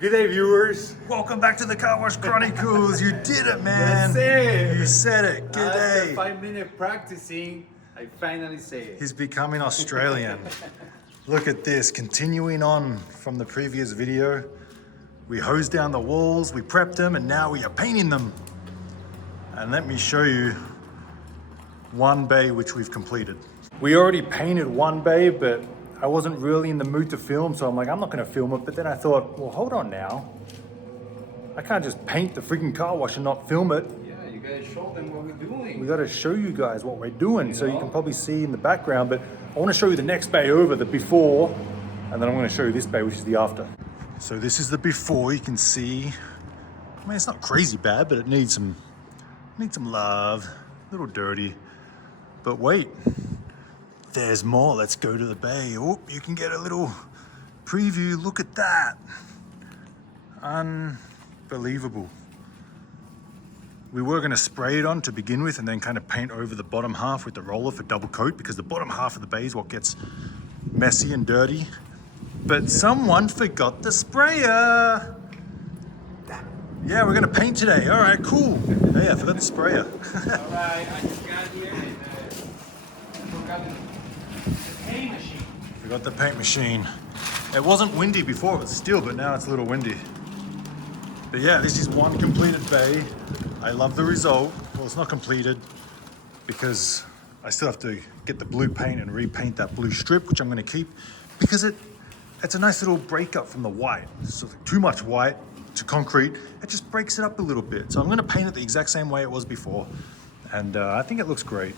Good day, viewers. Welcome back to the Car Wash Chronicles. You did it, man. That's it. You said it. Good After day. 5 minute practicing, I finally say it. He's becoming Australian. Look at this. Continuing on from the previous video. We hosed down the walls, we prepped them, and now we are painting them. And let me show you one bay which we've completed. We already painted one bay, but I wasn't really in the mood to film, so I'm like, I'm not gonna film it. But then I thought, well, hold on now. I can't just paint the freaking car wash and not film it. Yeah, you gotta show them what we're doing. We gotta show you guys what we're doing, so you can probably see in the background, but I wanna show you the next bay over, the before, and then I'm gonna show you this bay, which is the after. So this is the before. You can see, I mean, it's not crazy bad, but it needs some love, a little dirty. But wait, there's more. Let's go to the bay. Oh, you can get a little preview. Look at that. Unbelievable. We were going to spray it on to begin with and then kind of paint over the bottom half with the roller for double coat, because the bottom half of the bay is what gets messy and dirty. But someone forgot the sprayer. Yeah, we're going to paint today. All right, cool. Hey, I forgot the sprayer. All right, I just got here and forgot the paint machine. Forgot the paint machine. It wasn't windy before, it was still, but now it's a little windy. But yeah, this is one completed bay. I love the result. Well, it's not completed because I still have to get the blue paint and repaint that blue strip, which I'm going to keep because it's a nice little breakup from the white. So too much white to concrete, it just breaks it up a little bit. So I'm going to paint it the exact same way it was before, and I think it looks great.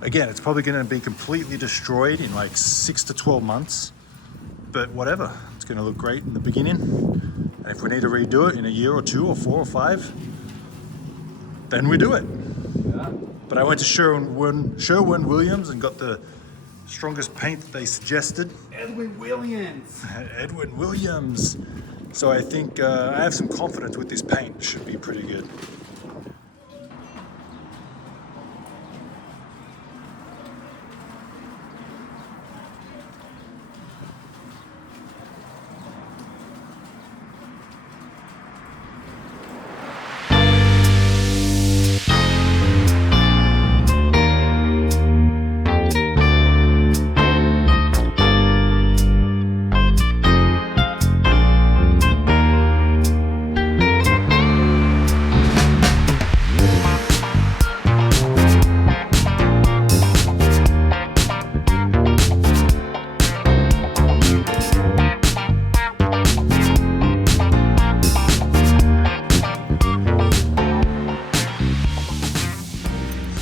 Again, it's probably going to be completely destroyed in like 6 to 12 months, but whatever. It's going to look great in the beginning, and if we need to redo it in a year or 2 or 4 or 5, then we do it. Yeah. But I went to Sherwin-Williams and got the strongest paint that they suggested. Edwin Williams. Edwin Williams. So I think I have some confidence with this paint. It should be pretty good.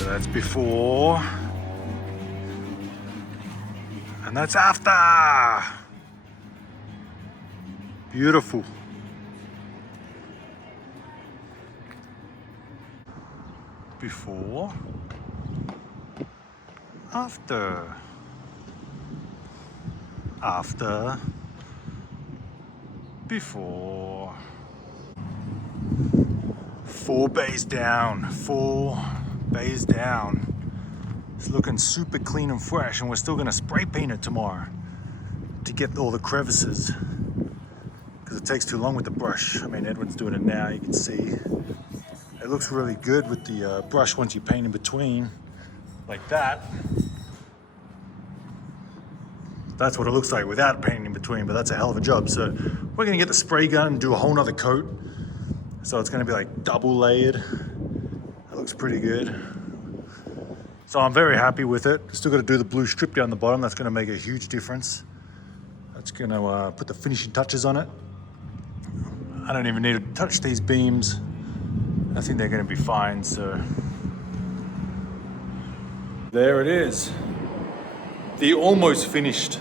That's before, and that's after. Beautiful. Before, after, after, before. 4 bays down, 4 bays down. It's looking super clean and fresh, and we're still gonna spray paint it tomorrow to get all the crevices, because it takes too long with the brush. I mean, Edwin's doing it now, you can see. It looks really good with the brush once you paint in between, like that. That's what it looks like without painting in between, but that's a hell of a job. So we're gonna get the spray gun and do a whole nother coat. So it's gonna be like double layered. That looks pretty good. So I'm very happy with it. Still got to do the blue strip down the bottom. That's going to make a huge difference. That's going to put the finishing touches on it. I don't even need to touch these beams. I think they're going to be fine. So there it is. The almost finished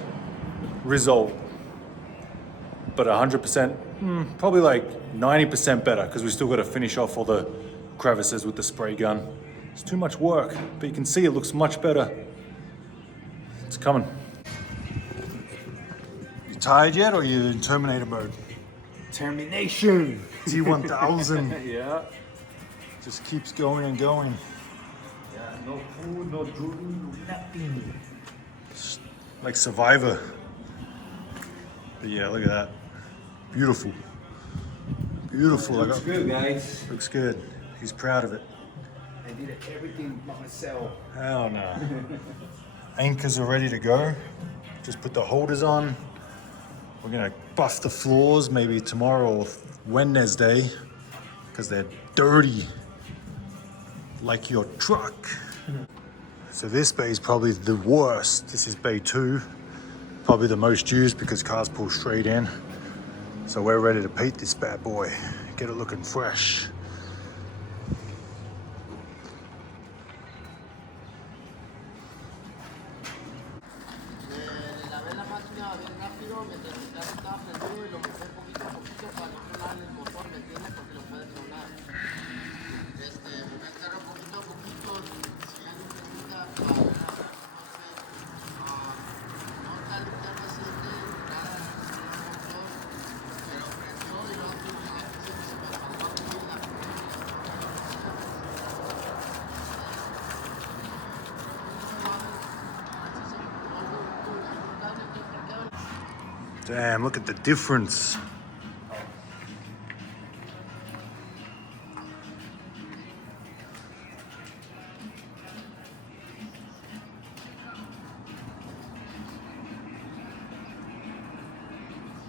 result. But 100%, probably like 90% better, because we still got to finish off all the crevices with the spray gun. It's too much work, but you can see it looks much better. It's coming. You tired yet, or are you in Terminator mode? Termination. T1000. Yeah. Just keeps going and going. Yeah, no food, no drink, nothing. Like Survivor. But yeah, look at that. Beautiful. Beautiful. Looks good, guys. Looks good. He's proud of it. I did everything by myself. Hell no. Anchors are ready to go. Just put the holders on. We're gonna buff the floors maybe tomorrow or Wednesday because they're dirty like your truck. So this bay is probably the worst. This is bay 2, probably the most used because cars pull straight in. So we're ready to paint this bad boy, get it looking fresh. Damn, look at the difference.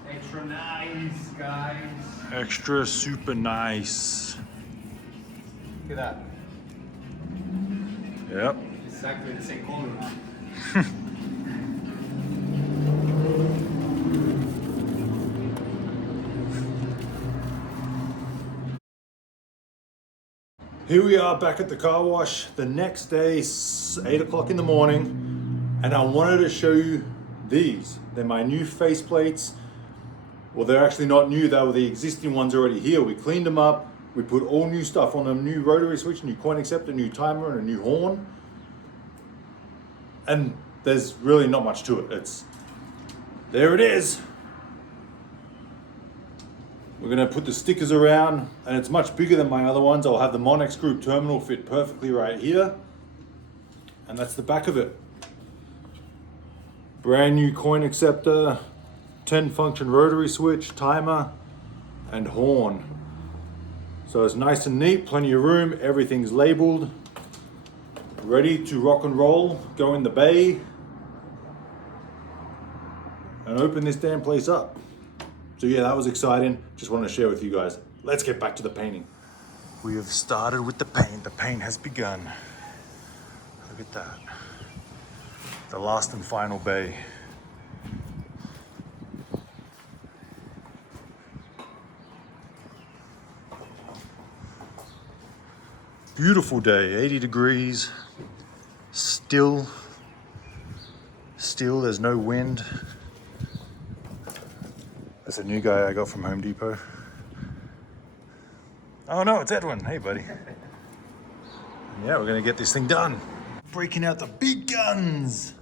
Extra nice, guys. Extra super nice. Look at that. Yep. Exactly the same color. Here we are back at the car wash the next day, 8 o'clock in the morning, and I wanted to show you these. They're my new faceplates. Well, they're actually not new, they were the existing ones already here. We cleaned them up, we put all new stuff on them, new rotary switch, new coin acceptor, new timer, and a new horn. And there's really not much to it. There it is. We're gonna put the stickers around, and it's much bigger than my other ones. I'll have the MONEXgroup terminal fit perfectly right here. And that's the back of it. Brand new coin acceptor, 10 function rotary switch, timer, and horn. So it's nice and neat, plenty of room, everything's labeled. Ready to rock and roll, go in the bay, and open this damn place up. So yeah, that was exciting. Just wanted to share with you guys. Let's get back to the painting. We have started with the paint. The paint has begun. Look at that. The last and final bay. Beautiful day, 80 degrees. Still, there's no wind. That's a new guy I got from Home Depot. Oh no, it's Edwin. Hey, buddy. Yeah, we're gonna get this thing done. Breaking out the big guns.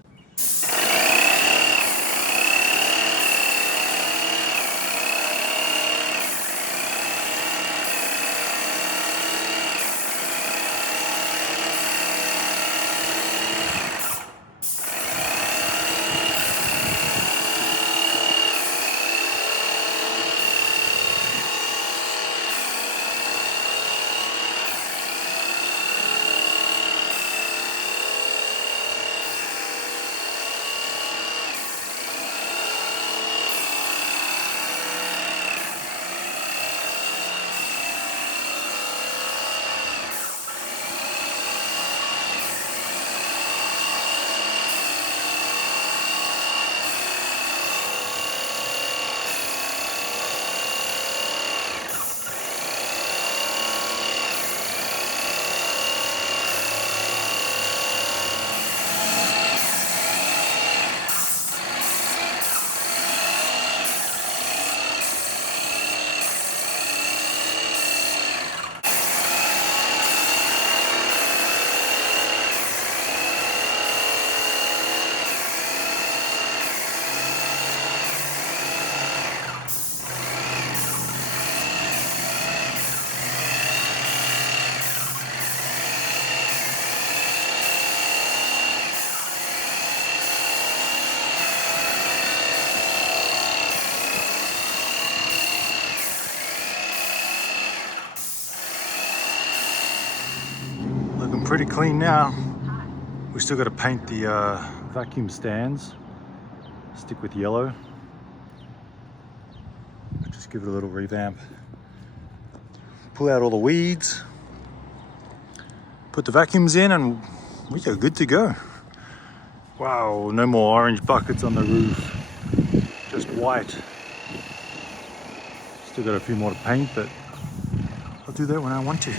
pretty clean now. We still got to paint the vacuum stands. Stick with yellow. Just give it a little revamp. Pull out all the weeds. Put the vacuums in and we are good to go. Wow, no more orange buckets on the roof. Just white. Still got a few more to paint, but I'll do that when I want to.